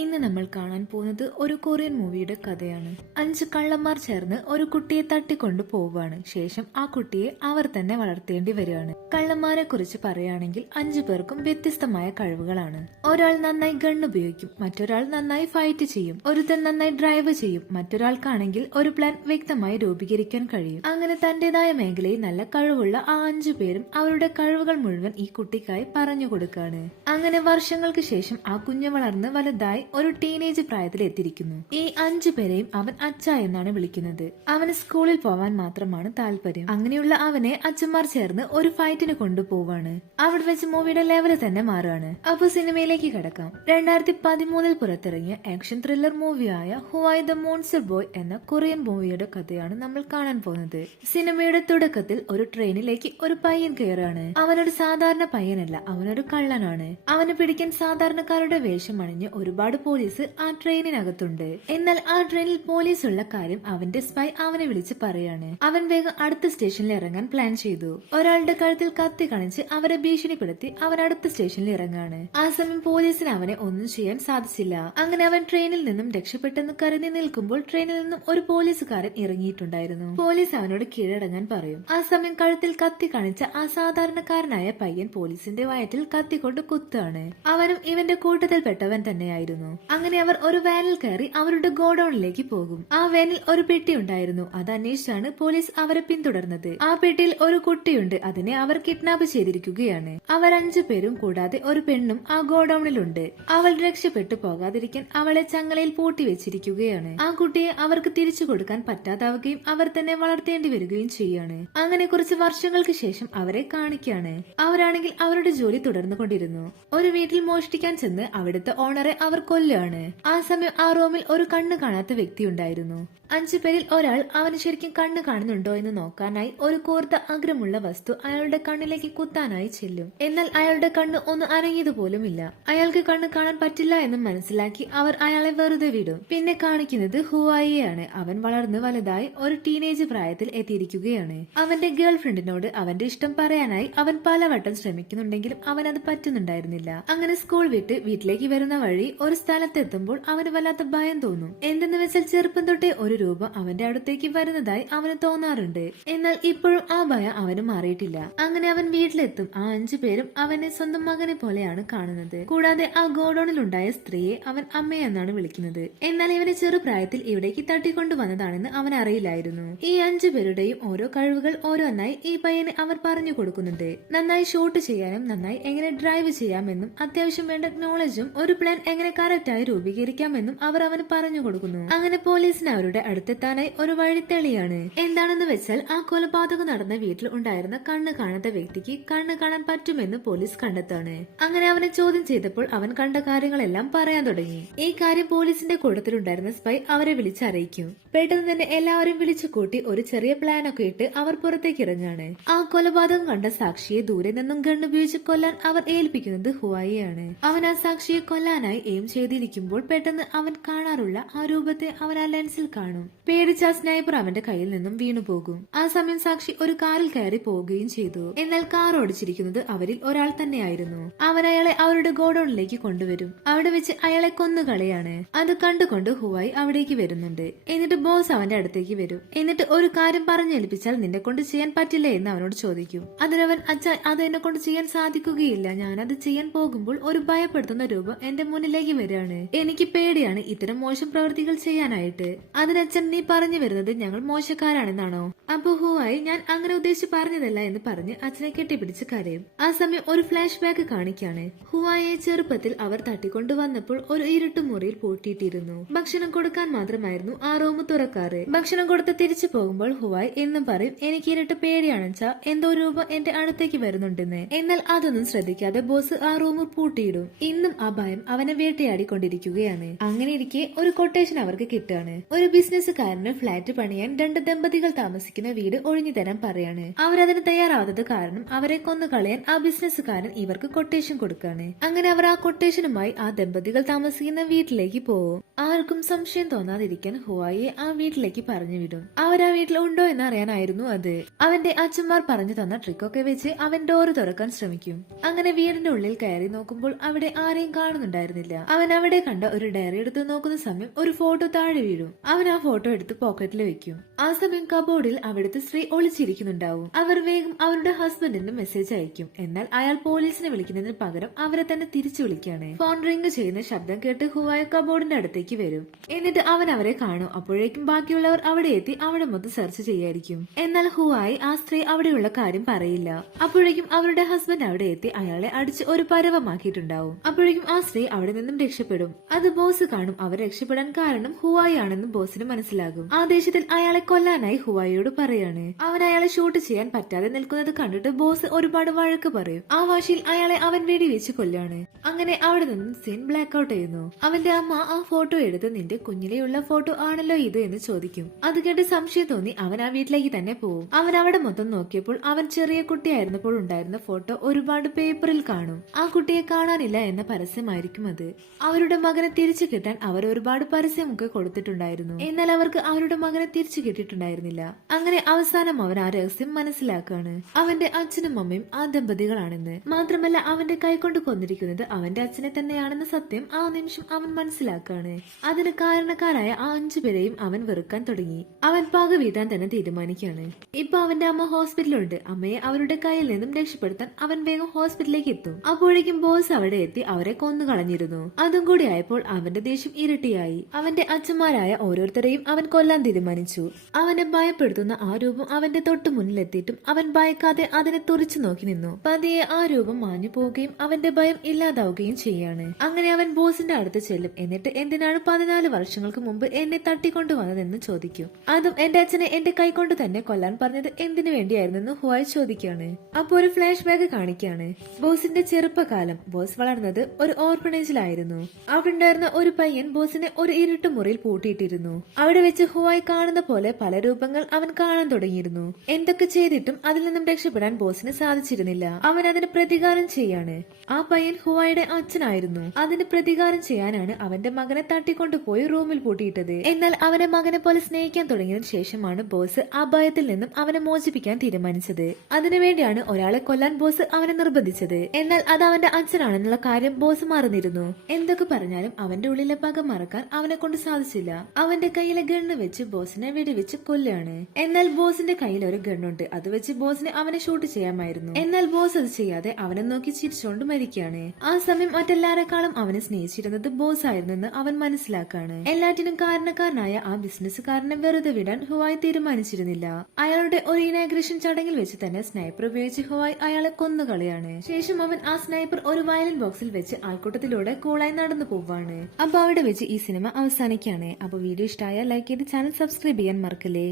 ഇന്ന് നമ്മൾ കാണാൻ പോകുന്നത് ഒരു കൊറിയൻ മൂവിയുടെ കഥയാണ്. 5 കള്ളന്മാർ ചേർന്ന് ഒരു കുട്ടിയെ തട്ടിക്കൊണ്ടു പോവുകയാണ്. ശേഷം ആ കുട്ടിയെ അവർ തന്നെ വളർത്തേണ്ടി വരികയാണ്. കള്ളന്മാരെ കുറിച്ച് പറയുകയാണെങ്കിൽ 5 പേർക്കും വ്യത്യസ്തമായ കഴിവുകളാണ്. ഒരാൾ നന്നായി ഗൺ ഉപയോഗിക്കും, മറ്റൊരാൾ നന്നായി ഫൈറ്റ് ചെയ്യും, ഒരുത്തൻ നന്നായി ഡ്രൈവ് ചെയ്യും, മറ്റൊരാൾക്കാണെങ്കിൽ ഒരു പ്ലാൻ വ്യക്തമായി രൂപീകരിക്കാൻ കഴിയും. അങ്ങനെ തന്റേതായ മേഖലയിൽ നല്ല കഴിവുള്ള ആ 5 പേരും അവരുടെ കഴിവുകൾ മുഴുവൻ ഈ കുട്ടിക്കായി പറഞ്ഞു കൊടുക്കാണ്. അങ്ങനെ വർഷങ്ങൾക്ക് ശേഷം ആ കുഞ്ഞ് വളർന്ന് വലുതായി ഒരു ടീനേജ് പ്രായത്തിൽ എത്തിയിരിക്കുന്നു. ഈ 5 പേരെയും അവൻ അച്ഛ എന്നാണ് വിളിക്കുന്നത്. അവന് സ്കൂളിൽ പോവാൻ മാത്രമാണ് താല്പര്യം. അങ്ങനെയുള്ള അവനെ അച്ഛന്മാർ ചേർന്ന് ഒരു ഫൈറ്റിന് കൊണ്ടുപോവാണ്. അവിടെ വെച്ച് മൂവിയുടെ ലെവല് തന്നെ മാറുകയാണ്. അപ്പൊ സിനിമയിലേക്ക് കിടക്കാം. 2013 പുറത്തിറങ്ങിയ ആക്ഷൻ ത്രില്ലർ മൂവിയായ Hwayi the monster boy എന്ന കൊറിയൻ മൂവിയുടെ കഥയാണ് നമ്മൾ കാണാൻ പോകുന്നത്. സിനിമയുടെ തുടക്കത്തിൽ ഒരു ട്രെയിനിലേക്ക് ഒരു പയ്യൻ കയറാണ്. അവനൊരു സാധാരണ പയ്യനല്ല, അവനൊരു കള്ളനാണ്. അവന് പിടിക്കാൻ സാധാരണക്കാരുടെ വേഷം അണിഞ്ഞ് ഒരുപാട് പോലീസ് ആ ട്രെയിനിനകത്തുണ്ട്. എന്നാൽ ആ ട്രെയിനിൽ പോലീസ് ഉള്ള കാര്യം അവന്റെ സ്പൈ അവനെ വിളിച്ച് പറയാണ്. അവൻ വേഗം അടുത്ത സ്റ്റേഷനിൽ ഇറങ്ങാൻ പ്ലാൻ ചെയ്തു. ഒരാളുടെ കഴുത്തിൽ കത്തി കാണിച്ച് അവരെ ഭീഷണിപ്പെടുത്തി അവൻ അടുത്ത സ്റ്റേഷനിൽ ഇറങ്ങാണ്. ആ സമയം പോലീസിന് അവനെ ഒന്നും ചെയ്യാൻ സാധിച്ചില്ല. അങ്ങനെ അവൻ ട്രെയിനിൽ നിന്നും രക്ഷപ്പെട്ടെന്ന് കരുതി നിൽക്കുമ്പോൾ ട്രെയിനിൽ നിന്നും ഒരു പോലീസുകാരൻ ഇറങ്ങിയിട്ടുണ്ടായിരുന്നു. പോലീസ് അവനോട് കീഴടങ്ങാൻ പറയും. ആ സമയം കഴുത്തിൽ കത്തി കാണിച്ച ആ സാധാരണക്കാരനായ പയ്യൻ പോലീസിന്റെ വയറ്റിൽ കത്തി കൊണ്ട് കുത്താണ്. അവനും ഇവന്റെ കൂട്ടത്തിൽപ്പെട്ടവൻ തന്നെയായിരുന്നു. അങ്ങനെ അവർ ഒരു വാനിൽ കയറി അവരുടെ ഗോഡൌണിലേക്ക് പോകും. ആ വാനിൽ ഒരു പെട്ടി ഉണ്ടായിരുന്നു. അത് അന്വേഷിച്ചാണ് പോലീസ് അവരെ പിന്തുടർന്നത്. ആ പെട്ടിയിൽ ഒരു കുട്ടിയുണ്ട്. അതിനെ അവർ കിഡ്നാപ്പ് ചെയ്തിരിക്കുകയാണ്. അവർ 5 പേരും കൂടാതെ ഒരു പെണ്ണും ആ ഗോഡൌണിലുണ്ട്. അവൾ രക്ഷപ്പെട്ടു പോകാതിരിക്കാൻ അവളെ ചങ്ങലയിൽ പൂട്ടി വെച്ചിരിക്കുകയാണ്. ആ കുട്ടിയെ അവർക്ക് തിരിച്ചു കൊടുക്കാൻ പറ്റാതാവുകയും അവർ തന്നെ വളർത്തേണ്ടി വരികയും ചെയ്യാണ്. അങ്ങനെ കുറച്ച് വർഷങ്ങൾക്ക് ശേഷം അവരെ കാണിക്കാണ്. അവരാണെങ്കിൽ അവരുടെ ജോലി തുടർന്നുകൊണ്ടിരുന്നു. ഒരു വീട്ടിൽ മോഷ്ടിക്കാൻ ചെന്ന് അവിടുത്തെ ഓണറെ അവർ കൊല്ലുകയാണ്. ആ സമയം ആ റൂമിൽ ഒരു കണ്ണ് കാണാത്ത വ്യക്തി ഉണ്ടായിരുന്നു. 5 പേരിൽ ഒരാൾ അവന് ശരിക്കും കണ്ണ് കാണുന്നുണ്ടോ എന്ന് നോക്കാനായി ഒരു കൂർത്ത അഗ്രമുള്ള വസ്തു അയാളുടെ കണ്ണിലേക്ക് കുത്താനായി ചെല്ലും. എന്നാൽ അയാളുടെ കണ്ണ് ഒന്ന് അനങ്ങിയതുപോലുമില്ല. അയാൾക്ക് കണ്ണ് കാണാൻ പറ്റില്ല എന്ന് മനസ്സിലാക്കി അവർ അയാളെ വെറുതെ വിടും. പിന്നെ കാണിക്കുന്നത് ഹുവായിയാണ്. അവൻ വളർന്ന് വലുതായി ഒരു ടീനേജ് പ്രായത്തിൽ എത്തിയിരിക്കുകയാണ്. അവന്റെ ഗേൾ ഫ്രണ്ടിനോട് അവന്റെ ഇഷ്ടം പറയാനായി അവൻ പലവട്ടം ശ്രമിക്കുന്നുണ്ടെങ്കിലും അവൻ അത് പറ്റുന്നുണ്ടായിരുന്നില്ല. അങ്ങനെ സ്കൂൾ വിട്ട് വീട്ടിലേക്ക് വരുന്ന വഴി ഒരു സ്ഥലത്തെത്തുമ്പോൾ അവന് വല്ലാത്ത ഭയം തോന്നും. എന്തെന്ന് വെച്ചാൽ ചെറുപ്പം തൊട്ടേ ഒരു രൂപം അവന്റെ അടുത്തേക്ക് വരുന്നതായി അവന് തോന്നാറുണ്ട്. എന്നാൽ ഇപ്പോഴും ആ ഭയം അവന് മാറിയിട്ടില്ല. അങ്ങനെ അവൻ വീട്ടിലെത്തും. ആ 5 പേരും അവനെ സ്വന്തം മകനെ പോലെയാണ് കാണുന്നത്. കൂടാതെ ആ ഗോഡൌണിൽ ഉണ്ടായ സ്ത്രീയെ അവൻ അമ്മയെന്നാണ് വിളിക്കുന്നത്. എന്നാൽ ഇവനെ ചെറുപ്രായത്തിൽ ഇവിടേക്ക് തട്ടിക്കൊണ്ടുവന്നതാണെന്ന് അവൻ അറിയില്ലായിരുന്നു. ഈ 5 പേരുടെയും ഓരോ കഴിവുകൾ ഓരോന്നായി ഈ പയ്യന് അവർ പറഞ്ഞു കൊടുക്കുന്നുണ്ട്. നന്നായി ഷൂട്ട് ചെയ്യാനും നന്നായി എങ്ങനെ ഡ്രൈവ് ചെയ്യാമെന്നും അത്യാവശ്യം വേണ്ട നോളജും ഒരു പ്ലാൻ എങ്ങനെ കറക്റ്റായി രൂപീകരിക്കാമെന്നും അവർ അവന് പറഞ്ഞു കൊടുക്കുന്നു. അങ്ങനെ പോലീസിന് അവരുടെ അടുത്തെത്താനായി ഒരു വഴി തെളിയാണ്. എന്താണെന്ന് വെച്ചാൽ ആ കൊലപാതകം നടന്ന വീട്ടിൽ ഉണ്ടായിരുന്ന കണ്ണ് കാണാത്ത വ്യക്തിക്ക് കണ്ണ് കാണാൻ പറ്റുമെന്ന് പോലീസ് കണ്ടെത്താണ്. അങ്ങനെ അവനെ ചോദ്യം ചെയ്തപ്പോൾ അവൻ കണ്ട കാര്യങ്ങളെല്ലാം പറയാൻ തുടങ്ങി. ഈ കാര്യം പോലീസിന്റെ കൂട്ടത്തിലുണ്ടായിരുന്ന സ്പൈ അവരെ വിളിച്ചറിയിക്കും. പെട്ടെന്ന് തന്നെ എല്ലാവരും വിളിച്ചു കൂട്ടി ഒരു ചെറിയ പ്ലാനൊക്കെ ഇട്ട് അവർ പുറത്തേക്ക് ഇറങ്ങാണ്. ആ കൊലപാതകം കണ്ട സാക്ഷിയെ ദൂരെ നിന്നും ഗണ്ണുപയോഗിച്ച് കൊല്ലാൻ അവർ ഏൽപ്പിക്കുന്നത് ഹുവായിയാണ്. അവൻ ആ സാക്ഷിയെ കൊല്ലാനായി എയിം ചെയ്തിരിക്കുമ്പോൾ പെട്ടെന്ന് അവൻ കാണാറുള്ള ആ രൂപത്തെ അവൻ ആ ലെൻസിൽ കാണും. പേടിച്ച ആ സ്നൈപ്പർ അവന്റെ കയ്യിൽ നിന്നും വീണുപോകും. ആ സമയം സാക്ഷി ഒരു കാറിൽ കയറി പോവുകയും ചെയ്തു. എന്നാൽ കാർ ഓടിച്ചിരിക്കുന്നത് അവരിൽ ഒരാൾ തന്നെയായിരുന്നു. അവൻ അയാളെ അവരുടെ ഗോഡൌണിലേക്ക് കൊണ്ടുവരും. അവിടെ വെച്ച് അയാളെ കൊന്നുകളയാണ്. അത് കണ്ടുകൊണ്ട് ഹുവായി അവിടേക്ക് വരുന്നുണ്ട്. എന്നിട്ട് ബോസ് അവന്റെ അടുത്തേക്ക് വരും. എന്നിട്ട് ഒരു കാര്യം പറഞ്ഞേൽപ്പിച്ചാൽ നിന്നെ കൊണ്ട് ചെയ്യാൻ പറ്റില്ല എന്ന് അവനോട് ചോദിക്കും. അതിനവൻ അച്ഛാ, അത് എന്നെ കൊണ്ട് ചെയ്യാൻ സാധിക്കുകയില്ല. ഞാനത് ചെയ്യാൻ പോകുമ്പോൾ ഒരു ഭയപ്പെടുത്തുന്ന രൂപം എന്റെ മുന്നിലേക്ക് വരികയാണ്. എനിക്ക് പേടിയാണ് ഇത്തരം മോശം പ്രവൃത്തികൾ ചെയ്യാനായിട്ട്. അതിനച്ഛൻ, നീ പറഞ്ഞു വരുന്നത് ഞങ്ങൾ മോശക്കാരാണെന്നാണോ? അപ്പൊ ഹുവായി, ഞാൻ അങ്ങനെ ഉദ്ദേശിച്ച് പറഞ്ഞതല്ല എന്ന് പറഞ്ഞ് അച്ഛനെ കെട്ടിപ്പിടിച്ച് കരയും. ആ സമയം ഒരു ഫ്ലാഷ് ബാക്ക് കാണിക്കാണ്. ഹുവായിയെ ചെറുപ്പത്തിൽ അവർ തട്ടിക്കൊണ്ടുവന്നപ്പോൾ ഒരു ഇരുട്ടുമുറിയിൽ പൂട്ടിയിട്ടിരുന്നു. ഭക്ഷണം കൊടുക്കാൻ മാത്രമായിരുന്നു ആ റൂം തുറക്കാറ്. ഭക്ഷണം കൊടുത്ത് തിരിച്ചു പോകുമ്പോൾ ഹുവായി എന്നും പറയും, എനിക്ക് ഇരുട്ട് പേടിയാണെച്ചാ, എന്തോ രൂപം എന്റെ അടുത്തേക്ക് വരുന്നുണ്ടെന്ന്. എന്നാൽ അതൊന്നും ശ്രദ്ധിക്കാതെ ബോസ് ആ റൂം പൂട്ടിയിടും. ഇന്നും ആ ഭയം അവനെ വേട്ടയാടിക്കൊണ്ടിരിക്കുകയാണ്. അങ്ങനെ ഇരിക്കെ ഒരു കൊട്ടേഷൻ അവർക്ക് കിട്ടുകയാണ്. ഒരു ബിസിനസ് ബിസിനസ്സുകാരന് ഫ്ളാറ്റ് പണിയാൻ 2 ദമ്പതികൾ താമസിക്കുന്ന വീട് ഒഴിഞ്ഞു തരാൻ പറയാണ്. അവരതിന് തയ്യാറാവാത്തത് കാരണം അവരെ കൊന്നുകളയാൻ ആ ബിസിനസ്സുകാരൻ ഇവർക്ക് കൊട്ടേഷൻ കൊടുക്കാണ്. അങ്ങനെ അവർ ആ കൊട്ടേഷനുമായി ആ ദമ്പതികൾ താമസിക്കുന്ന വീട്ടിലേക്ക് പോവും. ആർക്കും സംശയം തോന്നാതിരിക്കാൻ ഹുവായിയെ ആ വീട്ടിലേക്ക് പറഞ്ഞു വിടും. അവരാ വീട്ടിൽ ഉണ്ടോ എന്ന് അറിയാനായിരുന്നു അത്. അവന്റെ അച്ഛന്മാർ പറഞ്ഞു തന്ന ട്രിക്കൊക്കെ വെച്ച് അവൻ ഡോറ് തുറക്കാൻ ശ്രമിക്കും. അങ്ങനെ വീടിന്റെ ഉള്ളിൽ കയറി നോക്കുമ്പോൾ അവിടെ ആരെയും കാണുന്നുണ്ടായിരുന്നില്ല. അവൻ അവിടെ കണ്ട ഒരു ഡയറി എടുത്ത് നോക്കുന്ന സമയം ഒരു ഫോട്ടോ താഴെ വീഴും. അവൻ ആ ഫോട്ടോ എടുത്ത് പോക്കറ്റിൽ വെക്കും. ആ സമയം കബോർഡിൽ അവിടുത്തെ സ്ത്രീ ഒളിച്ചിരിക്കുന്നുണ്ടാവും. അവർ വേഗം അവരുടെ ഹസ്ബൻഡിന് മെസ്സേജ് അയക്കും. എന്നാൽ അയാൾ പോലീസിനെ വിളിക്കുന്നതിന് പകരം അവരെ തന്നെ തിരിച്ചു വിളിക്കാണ്. ഫോൺ റിംഗ് ചെയ്യുന്ന ശബ്ദം കേട്ട് ഹുവായ കബോർഡിന്റെ അടുത്തേക്ക് വരും. എന്നിട്ട് അവൻ അവരെ കാണും. അപ്പോഴേക്കും ബാക്കിയുള്ളവർ അവിടെ എത്തി അവിടെ മൊത്തം സെർച്ച് ചെയ്യായിരിക്കും. എന്നാൽ ഹുവായി ആ സ്ത്രീ അവിടെയുള്ള കാര്യം പറയില്ല. അപ്പോഴേക്കും അവരുടെ ഹസ്ബൻഡ് അവിടെ എത്തി അയാളെ അടിച്ച് ഒരു പരവമാക്കിയിട്ടുണ്ടാവും. അപ്പോഴേക്കും ആ സ്ത്രീ അവിടെ നിന്നും രക്ഷപ്പെടും. അത് ബോസ് കാണും. അവർ രക്ഷപ്പെടാൻ കാരണം ഹുവായി ആണെന്ന് ബോസിന് മനസ്സിലാകും. ആ ദേഷ്യത്തിൽ അയാളെ കൊല്ലാനായി ഹുവായിയോട് പറയാണ്. അവൻ അയാളെ ഷൂട്ട് ചെയ്യാൻ പറ്റാതെ നിൽക്കുന്നത് കണ്ടിട്ട് ബോസ് ഒരുപാട് വഴക്ക് പറയും. ആ വാശിയിൽ അയാളെ അവൻ വെടിവെച്ച് കൊല്ലാണ്. അങ്ങനെ അവിടെ നിന്നും സീൻ ബ്ലാക്ക് ഔട്ട് ചെയ്യുന്നു. അവന്റെ അമ്മ ആ ഫോട്ടോ എടുത്ത് നിന്റെ കുഞ്ഞിലെയുള്ള ഫോട്ടോ ആണല്ലോ ഇത് എന്ന് ചോദിക്കും. അത് കേട്ട് സംശയം തോന്നി അവൻ ആ വീട്ടിലേക്ക് തന്നെ പോവും. അവൻ അവിടെ മൊത്തം നോക്കിയപ്പോൾ അവൻ ചെറിയ കുട്ടിയായിരുന്നപ്പോൾ ഉണ്ടായിരുന്ന ഫോട്ടോ ഒരുപാട് പേപ്പറിൽ കാണും. ആ കുട്ടിയെ കാണാനില്ല എന്ന പരസ്യമായിരിക്കും അത്. അവരുടെ മകനെ തിരിച്ചു കിട്ടാൻ അവർ ഒരുപാട് പരസ്യമൊക്കെ കൊടുത്തിട്ടുണ്ടായിരുന്നു. എന്നാൽ അവർക്ക് അവരുടെ മകനെ തിരിച്ചു കിട്ടിയിട്ടുണ്ടായിരുന്നില്ല. അങ്ങനെ അവസാനം അവൻ ആ രഹസ്യം മനസ്സിലാക്കാണ്. അവന്റെ അച്ഛനും അമ്മയും ആ ദമ്പതികളാണെന്ന്. മാത്രമല്ല അവന്റെ കൈകൊണ്ട് കൊന്നിരിക്കുന്നത് അവന്റെ അച്ഛനെ തന്നെയാണെന്ന സത്യം ആ നിമിഷം അവൻ മനസ്സിലാക്കാണ്. അതിന് കാരണക്കാരായ ആ 5 പേരെയും അവൻ വെറുക്കാൻ തുടങ്ങി. അവൻ പക വീട്ടാൻ തന്നെ തീരുമാനിക്കാണ്. ഇപ്പൊ അവന്റെ അമ്മ ഹോസ്പിറ്റലുണ്ട്. അമ്മയെ അവരുടെ കയ്യിൽ നിന്നും രക്ഷപ്പെടുത്താൻ അവൻ വേഗം ഹോസ്പിറ്റലിലേക്ക് എത്തും. അപ്പോഴേക്കും ബോസ് അവിടെ എത്തി അവരെ കൊന്നു കളഞ്ഞിരുന്നു. അതും കൂടി ആയപ്പോൾ അവന്റെ ദേഷ്യം ഇരട്ടിയായി. അവന്റെ അച്ഛന്മാരായ ഓരോരുത്തരെയും അവൻ കൊല്ലാൻ തീരുമാനിച്ചു. അവനെ ഭയപ്പെടുത്തുന്ന ആ രൂപം അവന്റെ തൊട്ടു മുന്നിലെത്തിയിട്ടും അവൻ ഭയക്കാതെ അതിനെ തുറിച്ചു നോക്കി നിന്നു. പതിയെ ആ രൂപം മാഞ്ഞു പോവുകയും അവന്റെ ഭയം ഇല്ലാതാവുകയും ചെയ്യാണ്. അങ്ങനെ അവൻ ബോസിന്റെ അടുത്ത് ചെല്ലും. എന്നിട്ട് എന്തിനാണ് 14 വർഷങ്ങൾക്ക് മുമ്പ് എന്നെ തട്ടിക്കൊണ്ടുവന്നതെന്ന് ചോദിക്കും. അതും എന്റെ അച്ഛനെ എന്റെ കൈകൊണ്ട് തന്നെ കൊല്ലാൻ പറഞ്ഞത് എന്തിനു വേണ്ടിയായിരുന്നെന്ന് ഹുവായ് ചോദിക്കാണ്. അപ്പൊ ഒരു ഫ്ലാഷ് ബാക്ക് കാണിക്കാണ്. ബോസിന്റെ ചെറുപ്പകാലം. ബോസ് വളർന്നത് ഒരു ഓർഫണേജിലായിരുന്നു. അവിടെ ഉണ്ടായിരുന്ന ഒരു പയ്യൻ ബോസിനെ ഒരു ഇരുട്ട് മുറിയിൽ പൂട്ടിയിട്ടിരുന്നു. അവിടെ വെച്ച് ഹുവായ് കാണുന്ന പോലെ പല രൂപങ്ങൾ അവൻ കാണാൻ തുടങ്ങിയിരുന്നു. എന്തൊക്കെ ചെയ്തിട്ടും അതിൽ നിന്നും രക്ഷപ്പെടാൻ ബോസിന് സാധിച്ചിരുന്നില്ല. അവൻ അതിന് പ്രതികാരം ചെയ്യാണ്. ആ പയ്യൻ ഹുവായുടെ അച്ഛനായിരുന്നു. അതിന് പ്രതികാരം ചെയ്യാനാണ് അവന്റെ മകനെ തട്ടിക്കൊണ്ടുപോയി റൂമിൽ പൂട്ടിയിട്ടത്. എന്നാൽ അവനെ മകനെ പോലെ സ്നേഹിക്കാൻ തുടങ്ങിയതിനു ശേഷമാണ് ബോസ് ആ ഭയത്തിൽ നിന്നും അവനെ മോചിപ്പിക്കാൻ തീരുമാനിച്ചത്. അതിനുവേണ്ടിയാണ് ഒരാളെ കൊല്ലാൻ ബോസ് അവനെ നിർബന്ധിച്ചത്. എന്നാൽ അത് അവന്റെ അച്ഛനാണെന്നുള്ള കാര്യം ബോസ് മറന്നിരുന്നു. എന്തൊക്കെ പറഞ്ഞാലും അവന്റെ ഉള്ളിലെ പക മറക്കാൻ അവനെ കൊണ്ട് സാധിച്ചില്ല. അവന്റെ കയ്യിലെ ഗണ്ണ് വെച്ച് ബോസിനെ വെടിവെച്ച് കൊല്ലാണ്. എന്നാൽ ബോസിന്റെ കയ്യിൽ ഒരു ഗണ്ണുണ്ട്. അത് വെച്ച് ബോസിനെ അവനെ ഷൂട്ട് ചെയ്യാമായിരുന്നു. എന്നാൽ ബോസ് അത് ചെയ്യാതെ അവനെ നോക്കി ചിരിച്ചുകൊണ്ട് മരിക്കാണ്. ആ സമയം മറ്റെല്ലാരെക്കാളും അവനെ സ്നേഹിച്ചിരുന്നത് ബോസ് ആയിരുന്നെന്ന് അവൻ മനസ്സിലാക്കാണ്. എല്ലാറ്റിനും കാരണക്കാരനായ ആ ബിസിനസ്സുകാരനെ വെറുതെ വിടാൻ ഹുവായ് തീരുമാനിച്ചിരുന്നില്ല. അയാളുടെ ഒരു ഇനാഗ്രേഷൻ ചടങ്ങിൽ വെച്ച് തന്നെ സ്നൈപ്പർ ഉപയോഗിച്ച് ഹുവായ് അയാളെ കൊന്നുകളയാണ്. ശേഷം അവൻ ആ സ്നൈപ്പർ ഒരു വയലിൻ ബോക്സിൽ വെച്ച് ആൾക്കൂട്ടത്തിലൂടെ കൂളായി നടന്നു പോവാണ്. അപ്പൊ അവിടെ വെച്ച് ഈ സിനിമ അവസാനിക്കാണ്. അപ്പൊ വീഡിയോ ഇഷ്ടമായ ലൈക്ക് ചെയ്ത് ചാനൽ സബ്സ്ക്രൈബ് ചെയ്യാൻ മറക്കല്ലേ.